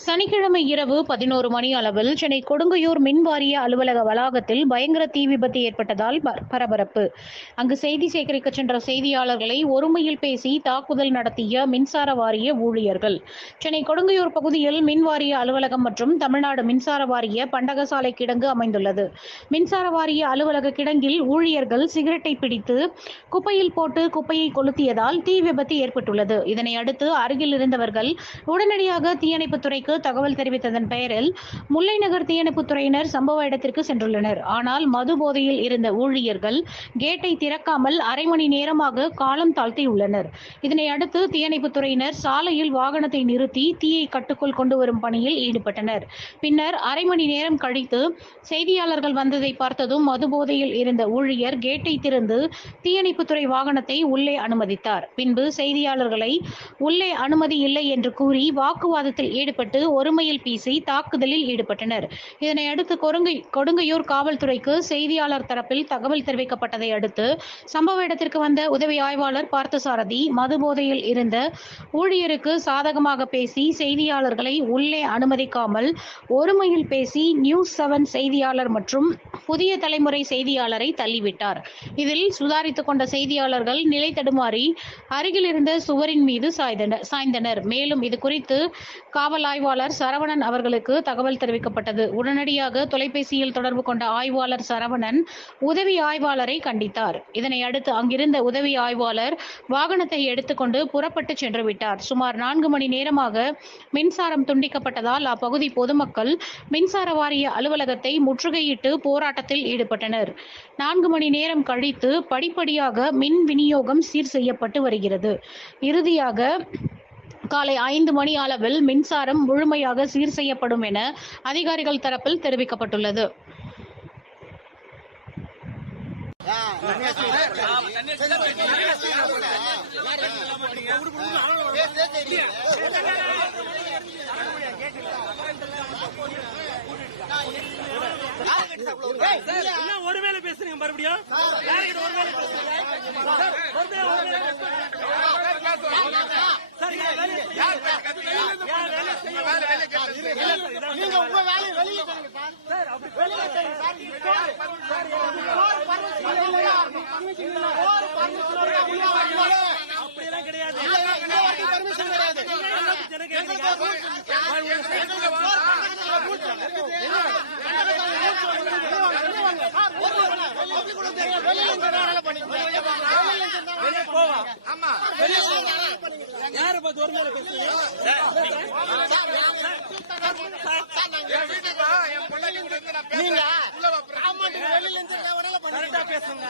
சனிக்கிழமை இரவு பதினோரு மணி அளவில் சென்னை கொடுங்கையூர் மின் வாரிய அலுவலக வளாகத்தில் பயங்கர தீ விபத்து ஏற்பட்டதால் ப- பரபரப்பு. அங்கு செய்தி சேகரிக்க சென்ற செய்தியாளர்களை ஒருமையில் பேசி தாக்குதல் நடத்திய மின்சார வாரிய ஊழியர்கள். சென்னை கொடுங்கையூர் பகுதியில் மின் வாரிய அலுவலகம் மற்றும் தமிழ்நாடு மின்சார வாரிய பண்டகசாலை கிடங்கு அமைந்துள்ளது. மின்சார வாரிய அலுவலக கிடங்கில் ஊழியர்கள் சிகரெட்டை பிடித்து குப்பையில் போட்டு குப்பையை கொளுத்தியதால் தீ விபத்து ஏற்பட்டுள்ளது. இதனை அடுத்து அருகில் இருந்தவர்கள் உடனடியாக தீயணைப்புத்துறைக்கு போலீசாருக்கு தகவல் தெரிவித்ததன் பெயரில் முல்லை நகர் துறையினர் சம்பவ இடத்திற்கு சென்றுள்ளனர். ஆனால் மது போதையில் இருந்த ஊழியர்கள் கேட்டை திறக்காமல் அரை மணி நேரமாக காலம் தாழ்த்தியுள்ளனர் இதனையடுத்து தீயணைப்பு துறையினர் சாலையில் வாகனத்தை நிறுத்தி தீயை கட்டுக்குள் கொண்டு வரும் பணியில் ஈடுபட்டனர். பின்னர் அரை மணி நேரம் கழித்து செய்தியாளர்கள் வந்ததை பார்த்ததும் மது போதையில் இருந்த ஊழியர் கேட்டை திறந்து தீயணைப்புத்துறை வாகனத்தை உள்ளே அனுமதித்தார். பின்பு செய்தியாளர்களை உள்ளே அனுமதி இல்லை என்று கூறி வாக்குவாதத்தில் ஈடுபட்டு ஒருமையில் பீசி தாக்குதலில் ஈடுபட்டனர். இதனை அடுத்து கொருங்கை கொடுங்கையூர் காவல்துறைக்கு செய்தியாளர் தரப்பில் தகவல் தெரிவிக்கப்பட்டதை அடுத்து சம்பவ இடத்திற்கு வந்த உதவி ஆய்வாளர் பார்த்தசாரதி மது போதையில் இருந்த ஊழியருக்கு சாதகமாக பேசி செய்தியாளர்களை உள்ளே அனுமதிக்காமல் ஒருமையில் பேசி நியூஸ் செவன் செய்தியாளர் மற்றும் புதிய தலைமுறை செய்தியாளரை தள்ளிவிட்டார். இதில் சுதாரித்துக் கொண்ட செய்தியாளர்கள் நிலை தடுமாறி அருகில் இருந்த சுவரின் மீது சாய்ந்தனர் சாய்ந்தனர். மேலும் இது குறித்து காவல் ஆய்வாளர் சரவணன் அவர்களுக்கு தகவல் தெரிவிக்கப்பட்டது. உடனடியாக தொலைபேசியில் தொடர்பு கொண்ட ஆய்வாளர் சரவணன் உதவி ஆய்வாளரை கண்டித்தார். இதனை அடுத்து அங்கிருந்த உதவி ஆய்வாளர் வாகனத்தை எடுத்துக்கொண்டு புறப்பட்டு சென்று விட்டார். சுமார் நான்கு மணி நேரமாக மின்சாரம் துண்டிக்கப்பட்டதால் அப்பகுதி பொதுமக்கள் மின்சார வாரிய அலுவலகத்தை முற்றுகையிட்டு போராட்டத்தில் ஈடுபட்டனர். நான்கு மணி நேரம் கழித்து படிப்படியாக மின் விநியோகம் சீர் செய்யப்பட்டு வருகிறது. இறுதியாக காலை ஐந்து மணி அளவில் மின்சாரம் முழுமையாக சீர் செய்யப்படும் என அதிகாரிகள் தரப்பில் தெரிவிக்கப்பட்டுள்ளது. ஒருவேளை பேசுறீங்க மறுபடியும்? ஒருவேளை பேசுறீங்க சார், ஒருவேளை ஒருவேளை பேசுறீங்க. சார், என் வேலையை செய்யுங்க. என் வேலையை செய்யுங்க. இல்ல சார், இதான் நீங்க உங்க வேலையை வெளியே செய்யுங்க சார். வெளியே செய்யுங்க சார். அப்படியெல்லாம் கிடையாது பர்மிஷன் கிடையாது. வெளியே. வெளியே இருந்து தான் வெளியே போவா யாரை பார்த்து ஒருவேளை பேசுறீங்க? நீங்க வெளியில இருந்து. கரெக்டா பேசுங்க.